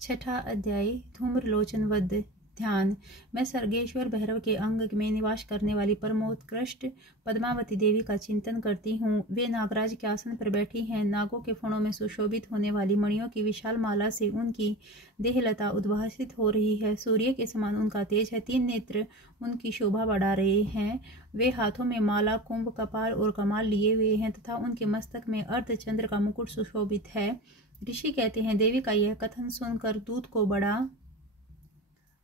छठा अध्याय धूम्रलोचन वध। ध्यान। मैं सर्गेश्वर भैरव के अंग में निवास करने वाली परमोत्कृष्ट पद्मावती देवी का चिंतन करती हूँ। वे नागराज के आसन पर बैठी हैं। नागों के फणों में सुशोभित होने वाली मणियों की विशाल माला से उनकी देहलता उद्भासित हो रही है। सूर्य के समान उनका तेज है। 3 नेत्र उनकी शोभा बढ़ा रहे हैं। वे हाथों में माला, कुंभ, कपाल और कमाल लिए हुए हैं तथा उनके मस्तक में अर्धचंद्र का मुकुट सुशोभित है। ऋषि कहते हैं, देवी का यह कथन सुनकर दूत को बड़ा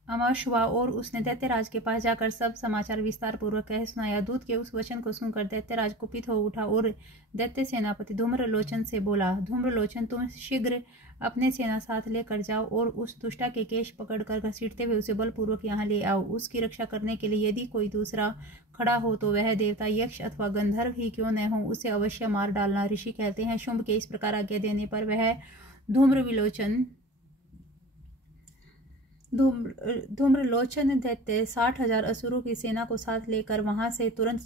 अमर्ष हुआ और उसने दैत्यराज के पास जाकर सब समाचार विस्तार पूर्वक कह सुनाया। दूत के उस वचन को सुनकर दैत्यराज कुपित हो उठा और दैत्य सेनापति धूम्रलोचन से बोला, धूम्रलोचन, तुम शीघ्र अपने सेना साथ लेकर जाओ और उस दुष्टा के केश पकड़कर घसीटते हुए उसे बलपूर्वक यहाँ ले आओ। उसकी रक्षा करने के लिए यदि कोई दूसरा खड़ा हो तो वह देवता, यक्ष अथवा गंधर्व ही क्यों न हो, उसे अवश्य मार डालना। ऋषि कहते हैं, शुंभ के इस प्रकार आज्ञा देने पर वह धूम्रलोचन दैत्य 60,000 असुरों की सेना को साथ लेकर वहां से तुरंत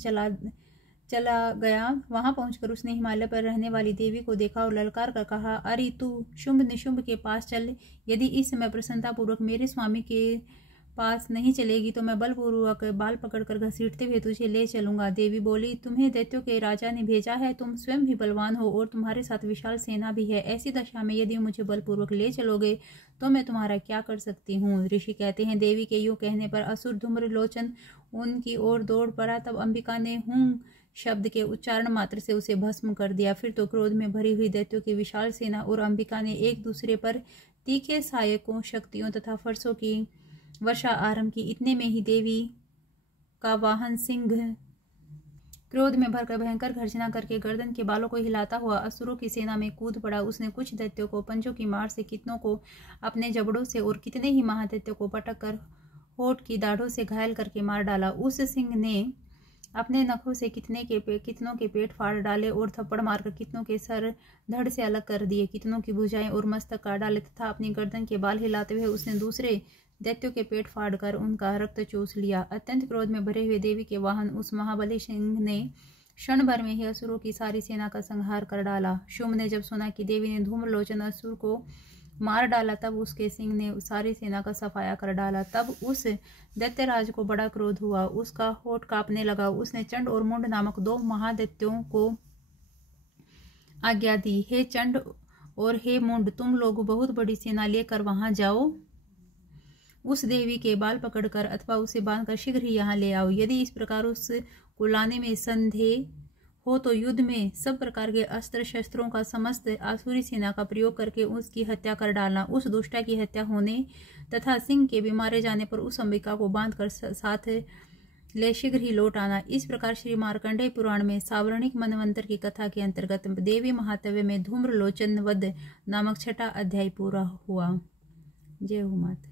चला गया। वहां पहुंचकर उसने हिमालय पर रहने वाली देवी को देखा और ललकार कर कहा, अरे तू शुंभ निशुंभ के पास चल। यदि इस समय प्रसन्नतापूर्वक मेरे स्वामी के पास नहीं चलेगी तो मैं बलपूर्वक बाल पकड़कर घसीटते हुए तुझे ले चलूंगा। देवी बोली, तुम्हें दैत्यों के राजा ने भेजा है। तुम स्वयं भी बलवान हो और तुम्हारे साथ विशाल सेना भी है। ऐसी दशा में यदि मुझे बलपूर्वक ले चलोगे तो मैं तुम्हारा क्या कर सकती हूँ। ऋषि कहते हैं, देवी के यूं कहने पर असुर धूम्रलोचन उनकी ओर दौड़ पड़ा। तब अंबिका ने हुं शब्द के उच्चारण मात्र से उसे भस्म कर दिया। फिर तो क्रोध में भरी हुई दैत्यों की विशाल सेना और अंबिका ने एक दूसरे पर तीखे सहायकों, शक्तियों तथा फरसों की वर्षा आरंभ की। इतने में ही देवी का वाहन सिंह क्रोध में भरकर भयंकर गर्जना करके गर्दन के बालों को हिलाता हुआ असुरों की सेना में कूद पड़ा। उसने कुछ दैत्यों को पंजों की मार से, कितनों को अपने जबड़ों से और कितने ही महादैत्यों को पटक कर होठ की दाढ़ों से घायल करके मार डाला। उस सिंह ने अपने नखों से कितनों के पेट फाड़ डाले और थप्पड़ मारकर कितनों के सर धड़ से अलग कर दिए, कितनों की भुजाएं और मस्तक काट डाले तथा अपनी गर्दन के बाल हिलाते हुए उसने दूसरे दैत्यों के पेट फाड़कर उनका रक्त चूस लिया। अत्यंत क्रोध में भरे हुए देवी के वाहन उस महाबली सिंह ने क्षण भर में ही असुरों की सारी सेना का संहार कर डाला। शुंभ ने जब सुना कि देवी ने धूम्रलोचन असुर को मार डाला तब उसके सिंह ने सारी सेना का सफाया कर डाला। तब उस दैत्यराज को बड़ा क्रोध हुआ, उसका होठ कांपने लगा। उसने चंड और मुंड नामक 2 महादैत्यों को आज्ञा दी, हे चंड और हे मुंड, तुम लोग बहुत बड़ी सेना लेकर वहां जाओ। उस देवी के बाल पकड़कर अथवा उसे बांधकर शीघ्र ही यहाँ ले आओ। यदि इस प्रकार उसको लाने में संदेह हो तो युद्ध में सब प्रकार के अस्त्र शस्त्रों का समस्त आसुरी सेना का प्रयोग करके उसकी हत्या कर डालना। उस दुष्टा की हत्या होने तथा सिंह के भी मारे जाने पर उस अंबिका को बांधकर साथ ले शीघ्र ही लौट आना। इस प्रकार श्री मार्कंडेय पुराण में सावर्णिक मनवंतर की कथा के अंतर्गत देवी महात्म्य में धूम्रलोचन वध नामक छठा अध्याय पूरा हुआ। जय हो माता।